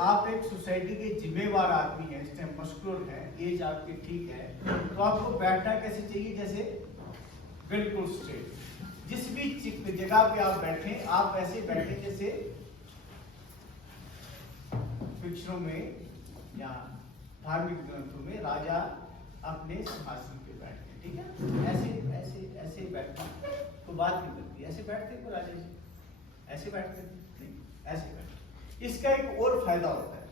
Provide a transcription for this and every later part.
आप एक सोसाइटी के जिम्मेवार आदमी हैं, इस टाइम मस्कुलर हैं, एज आपकी ठीक है, तो आपको बैठना कैसे चाहिए? जैसे बिल्कुल स्ट्रेट। जिस भी जगह पे आप बैठे आप वैसे बैठे जैसे पिक्चरों में या धार्मिक ग्रंथों में राजा अपने सिंहासन पे बैठते हैं, ठीक है? ऐसे ऐसे ऐसे बैठना तो बात नहीं बनती। ऐसे बैठते को राजा जी, ऐसे बैठते नहीं, ऐसे बैठते। इसका एक और फायदा होता है,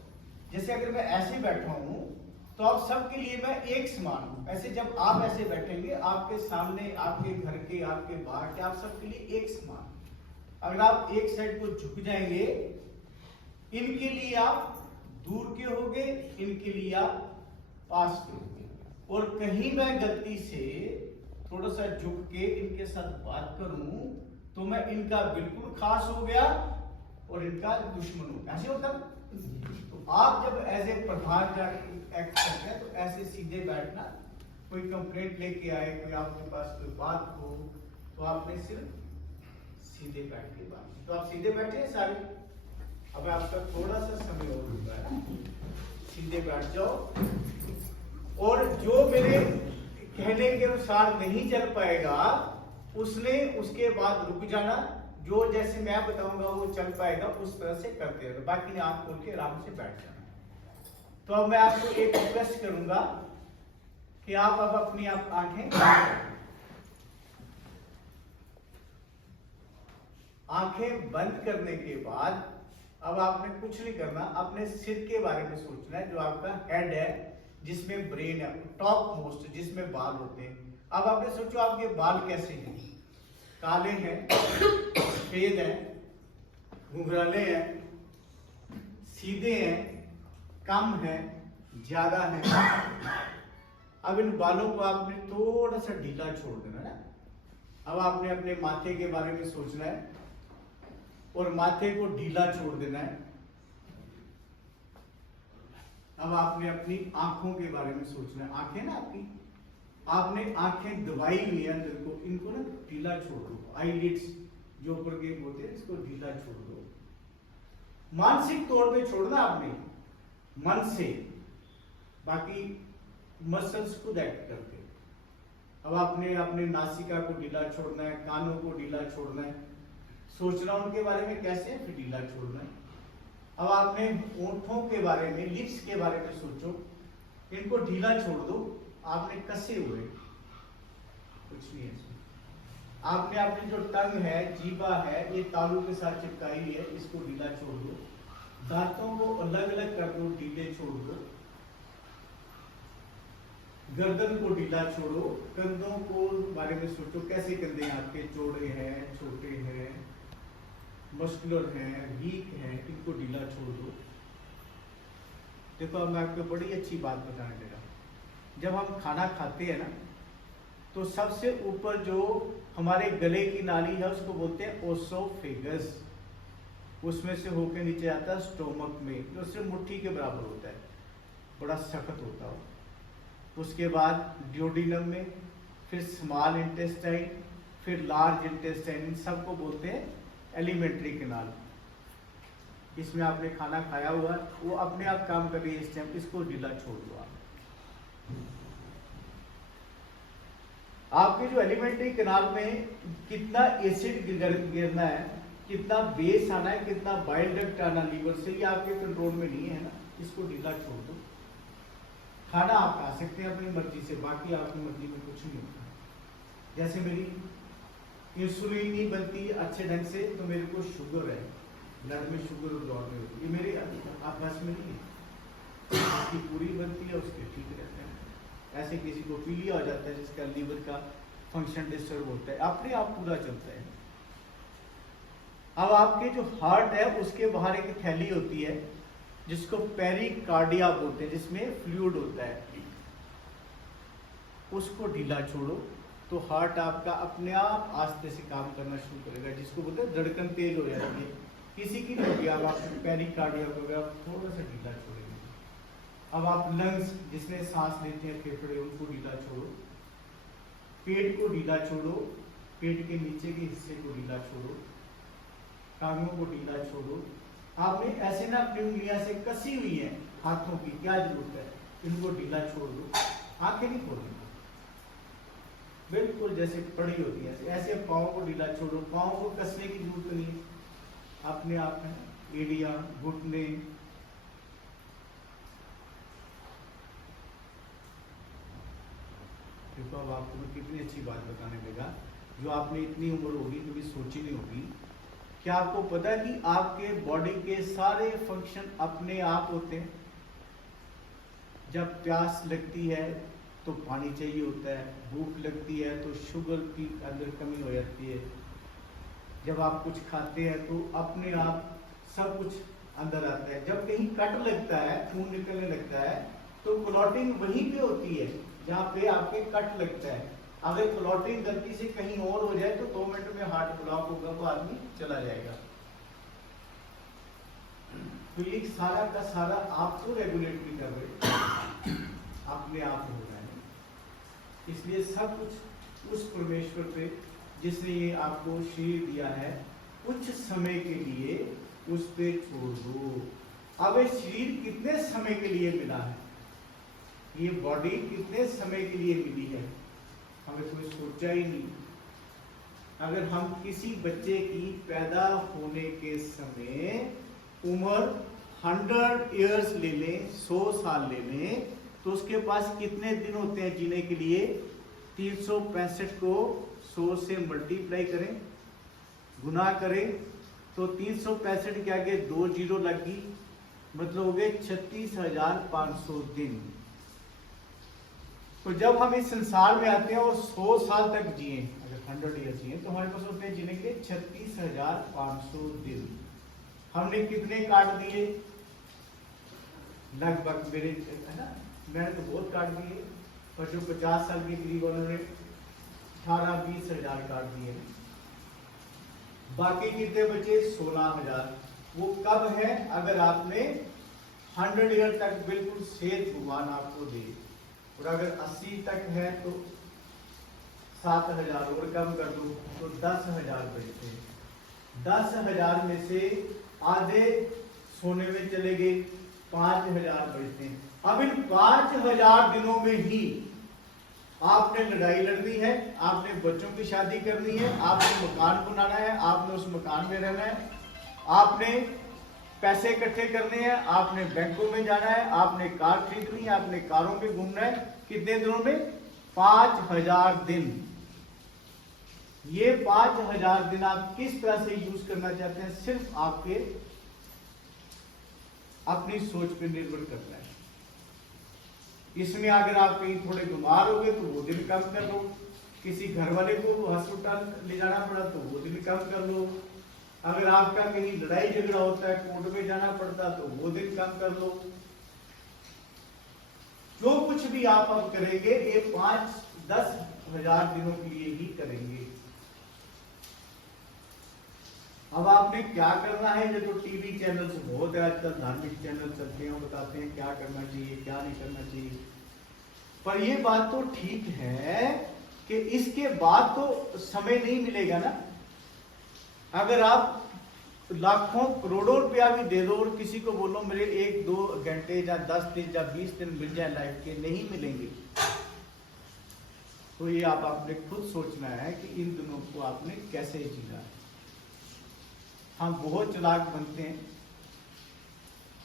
जैसे अगर मैं ऐसे बैठा हूं तो आप सबके लिए मैं एक समान हूं। ऐसे जब आप ऐसे बैठेंगे, आपके सामने, आपके घर के, आपके बाहर के, आप सबके लिए एक समान। अगर आप एक साइड को झुक जाएंगे, इनके लिए आप दूर के होगे, इनके लिए आप पास के होगे। और कहीं मैं गलती से थोड़ा सा झुक के इनके साथ बात करूं तो मैं इनका बिल्कुल खास हो गया और इनका दुश्मन हो गया। ऐसे होता है। तो आप जब एज ए प्रधान एक्ट करते हैं तो ऐसे सीधे बैठना। कोई कंप्लेंट लेके आए, कोई आपके पास कोई बात हो, तो आपने सिर्फ सीधे बैठ के बात। तो आप सीधे बैठे हैं सारे। अब आपका थोड़ा सा समय और होगा है, सीधे बैठ जाओ। और जो मेरे कहने के अनुसार नहीं चल पाएगा उसने उसके बाद रुक जाना। जो जैसे मैं बताऊंगा वो चल पाएगा उस तरह से करते रहो, बाकी ने आंख खोल के आराम से बैठ जाना। तो अब मैं आपको एक रिक्वेस्ट करूंगा कि आप अब अपनी आप आंखें बंद करने के बाद अब आपने कुछ नहीं करना, अपने सिर के बारे में सोचना है, जो आपका हेड है, जिसमें ब्रेन है, टॉप मोस्ट, जिसमें बाल होते हैं। अब आपने सोचो आपके बाल कैसे हैं? काले हैं, सफेद हैं, घुंघराले हैं, सीधे हैं, कम हैं, ज्यादा हैं। अब इन बालों को आपने थोड़ा सा ढीला छोड़ देना है। अब आपने अपने माथे के बारे में सोचना है और माथे को ढीला छोड़ देना है। अब आपने अपनी आंखों के बारे में सोचना है। आंखें ना आपकी, आपने आंखें दबाई हुई है अंदर को, इनको ना ढीला छोड़ दो। आईलिड्स जो ऊपर के होते हैं इसको ढीला छोड़ दो। मानसिक तौर पे छोड़ना आपने, मन से, बाकी मसल्स खुद एक्ट करते हैं। अब आपने अपने नासिका को ढीला छोड़ना है, कानों को ढीला छोड़ना है, सोचना उनके बारे में कैसे है, फिर ढीला छोड़ना है। अब आपने होठों के बारे में, लिप्स के बारे में सोचो, इनको ढीला छोड़ दो। आपने कसे हुए कुछ नहीं है। आपने अपनी जो टंग है, जीवा है, ये तालू के साथ चिपकाई है, इसको ढीला छोड़ दो। दांतों को अलग अलग कर दो, ढीले छोड़ दो। गर्दन को ढीला छोड़ो। कंधों को बारे में सोचो, कैसे कंधे आपके, चौड़े हैं, छोटे हैं, मस्कुलर हैं, वीक हैं, इनको ढीला छोड़ दो। देखो अब मैं आपको बड़ी अच्छी बात बताने दे रहा हूं। जब हम खाना खाते हैं ना, तो सबसे ऊपर जो हमारे गले की नाली है उसको बोलते हैं ओसोफेगस। उसमें से होकर नीचे आता है स्टोमक में, जो सिर्फ मुट्ठी के बराबर होता है, बड़ा सख्त होता है। उसके बाद ड्यूडिनम में, फिर स्मॉल इंटेस्टाइन, फिर लार्ज इंटेस्टाइन, इन सबको बोलते हैं एलिमेंट्री कैनाल। इसमें आपने खाना खाया हुआ है, वो अपने आप काम कर रही है इस टाइम, इसको ढीला छोड़ दो आप। आपके जो एलिमेंट्री कैनाल में कितना एसिड गिरना है, कितना बेस आना है, कितना बाइल डक्ट आना लीवर से, ये आपके कंट्रोल में नहीं है ना, इसको ढीला छोड़ दो। खाना आप खा सकते हैं अपनी मर्जी से, बाकी आपकी मर्जी में कुछ नहीं होता। जैसे मेरी इंसुलिन नहीं बनती अच्छे ढंग से, तो मेरे को शुगर है, ब्लड में शुगर और दौड़ में होती है, ये मेरे अभ्यास में नहीं है। उसकी पूरी बनती है, उसके ठीक रहते हैं। ऐसे किसी को पीलिया हो जाता है जिसका लीवर का फंक्शन डिस्टर्ब होता है, अपने आप पूरा चलता है। अब आपके जो हार्ट है उसके बाहर एक थैली होती है जिसको पेरिकार्डिया बोलते हैं, जिसमें फ्लूइड होता है, उसको ढीला छोड़ो तो हार्ट आपका अपने आप आस्ते से काम करना शुरू करेगा, जिसको बोलते हैं धड़कन तेज हो जाती है। किसी की नहीं होगी, अब आप पेरिकार्डिया को थोड़ा सा ढीला छोड़ेंगे। अब आप लंग्स, जिसमें सांस लेते हैं, फेफड़े, उनको ढीला छोड़ो। पेट को ढीला छोड़ो, पेट के नीचे के हिस्से को ढीला छोड़ो, टांगों को ढीला छोड़ो, आपने ऐसे ना अपनी उंगलियां से कसी हुई है हाथों की, क्या जरूरत है, इनको ढीला छोड़ दो, आंखें नहीं खोलनी, बिल्कुल जैसे पड़ी होती है ऐसे पाँव को ढीला छोड़ो, पाँव को कसने की जरूरत नहीं है, अपने आप में एड़ियां, घुटने, देखो अब आपको मैं कितनी अच्छी बात बताने लगा जो आपने इतनी उम्र होगी कभी सोची नहीं होगी। क्या आपको पता है कि आपके बॉडी के सारे फंक्शन अपने आप होते हैं? जब प्यास लगती है तो पानी चाहिए होता है, भूख लगती है तो शुगर की अंदर कमी हो जाती है, जब आप कुछ खाते हैं तो अपने आप सब कुछ अंदर आता है, जब कहीं कट लगता है, खून निकलने लगता है तो क्लॉटिंग वहीं पे होती है जहाँ पे आपके कट लगता है। अगर क्लॉटिंग गलती से कहीं और हो जाए तो 2 मिनट में हार्ट ब्लॉक होगा, वो आदमी चला जाएगा। तो ये सारा का सारा आपको रेगुलेट भी कर रहे अपने आप हो रहा है। इसलिए सब कुछ उस परमेश्वर पे जिसने ये आपको शरीर दिया है कुछ समय के लिए उस पे छोड़ दो। अब ये शरीर कितने समय के लिए मिला है, ये बॉडी कितने समय के लिए मिली है, हमें कोई सोचा ही नहीं। अगर हम किसी बच्चे की पैदा होने के समय उम्र 100 इयर्स ले लें, 100 साल ले लें, तो उसके पास कितने दिन होते हैं जीने के लिए? 365 को 100 से मल्टीप्लाई करें, गुना करें तो 365 के आगे 2 जीरो लगी, मतलब हो गए 36,500 दिन। तो जब हम इस संसार में आते हैं और 100 साल तक जिए, अगर 100 ईयर जिए, तो हमारे पास होते हैं जीने के लिए 36,500 दिन। हमने कितने काट दिए? लगभग मेरे, है ना, मैंने तो बहुत काट दिए, और जो 50 साल के करीब उन्होंने 18-20 हजार काट दिए, बाकी कितने बचे? 16,000। वो कब है? अगर आपने 100 ईयर तक बिल्कुल सेहत भगवान आपको दे, और अगर 80 तक है तो 7,000 और कम कर दो तो 10,000 बचते। 10,000 में से आधे सोने में चले गए, 5,000 बचते हैं। अब इन 5,000 दिनों में ही आपने लड़ाई लड़नी है, आपने बच्चों की शादी करनी है, आपने मकान बनाना है, आपने उस मकान में रहना है, आपने पैसे इकट्ठे करने हैं, आपने बैंकों में जाना है, आपने कार खरीदनी है, आपने कारों में घूमना है। कितने दिनों में? 5,000 दिन। ये 5,000 दिन आप किस तरह से यूज करना चाहते हैं, सिर्फ आपके अपनी सोच पर निर्भर करता है। इसमें अगर आप कहीं थोड़े बीमार हो गए तो वो दिन कम कर लो, किसी घर वाले को हॉस्पिटल ले जाना पड़ा तो वो दिन कम कर लो, अगर आपका कहीं लड़ाई झगड़ा होता है, कोर्ट में जाना पड़ता तो वो दिन कम कर लो। जो कुछ भी आप अब करेंगे ये 5-10 हजार दिनों के लिए ही करेंगे। अब आपने क्या करना है? ये तो टीवी चैनल्स बहुत है आजकल, धार्मिक चैनल चलते हैं, बताते हैं क्या करना चाहिए क्या नहीं करना चाहिए। पर ये बात तो ठीक है कि इसके बाद तो समय नहीं मिलेगा ना। अगर आप लाखों करोड़ों रुपया भी दे दो और किसी को बोलो मेरे 1-2 घंटे या 10 दिन या 20 दिन मिल जाए लाइफ के, नहीं मिलेंगे। तो ये आप आपने खुद सोचना है कि इन दिनों को आपने कैसे जीना है। हम बहुत चालाक बनते हैं,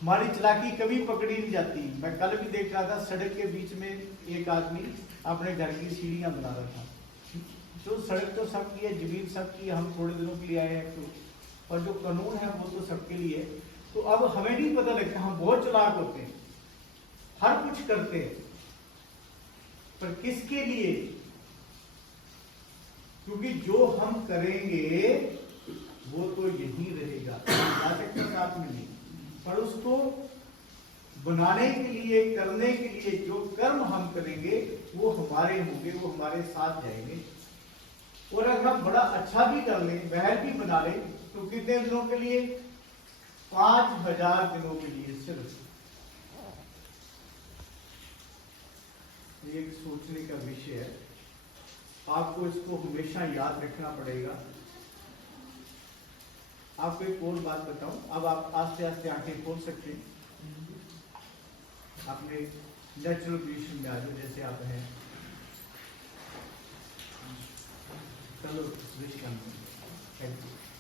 हमारी चालाकी कभी पकड़ी नहीं जाती। मैं कल भी देख रहा था, सड़क के बीच में एक आदमी अपने घर की सीढ़ियां बना रहा था। जो सड़क तो सबकी है, जमीन सबकी है, हम थोड़े दिनों के लिए आए हैं तो, और जो कानून है वो तो सबके लिए है। तो अब हमें नहीं पता लगता, हम बहुत चालाक होते हैं, हर कुछ करते हैं, पर किसके लिए? क्योंकि जो हम करेंगे वो तो यही रहेगा, साथ में नहीं। पर उसको बनाने के लिए, करने के लिए जो कर्म हम करेंगे वो हमारे होंगे, वो हमारे साथ जाएंगे। और अगर हम बड़ा अच्छा भी कर लें, महल भी बना लें, तो कितने दिनों के लिए? 5,000 दिनों के लिए सिर्फ। एक सोचने का विषय है, आपको इसको हमेशा याद रखना पड़ेगा। आपको एक और बात बताऊं, अब आप आस्ते आस्ते आंखें खोल सकते हैं, अपने नेचुरल पोजीशन में आ जाओ जैसे आप हैं। चलो विश करना। Thank you.